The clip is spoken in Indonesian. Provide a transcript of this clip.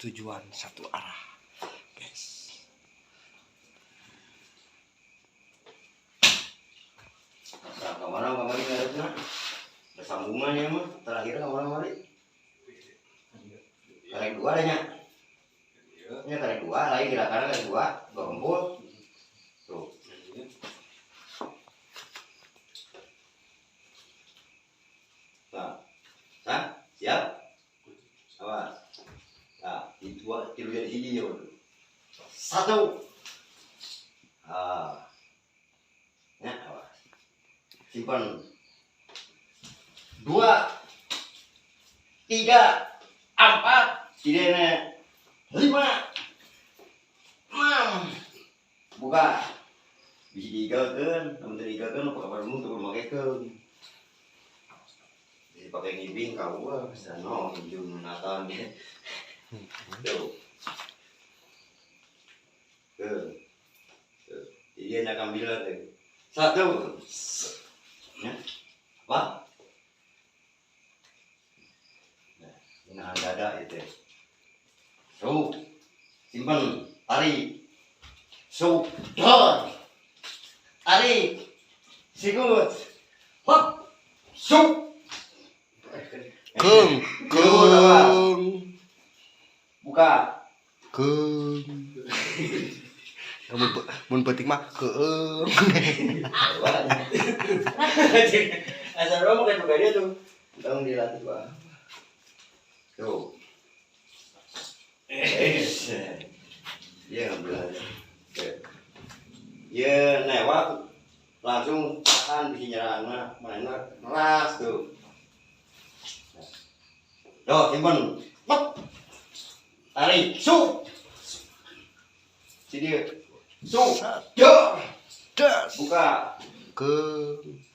tujuan satu arah, guys. Nah, kemana-kemana ngarepna bersambungannya mah terakhir kemana-kemana karek dua nya nya karek dua lain gerakan karek dua berkumpul tuh. Nah, siap awas. Nah, itu tilu jadi hiji ya. Satu. Ya, awas. Simpan. 2, 3, 4, sidene 5, 6. Buka. Bisa digakeun, namun teu digakeun apa kabar mun teu makekeun. Jadi pakai ngibing kau bisa no hijau Natal dia. Tuh. Tuh. Dia nak ambil tuh. 1. Ya. Apa? Nah, dada itu. So, simpan, tarik. So, dor. Tarik. Sikut. Hop. So. Keng. Buka. Keng. Mun penting mah keeng. Asal romo kan juga dia tuh. Tolong dilatih, Pak. Tuh. Dia ngambil aja. Ya lewat langsung tahan di nyerangna mana keras tuh. Yo, simpen. Pop. Tarik, su. Sini. Su. Yo. Das. Buka. Keng.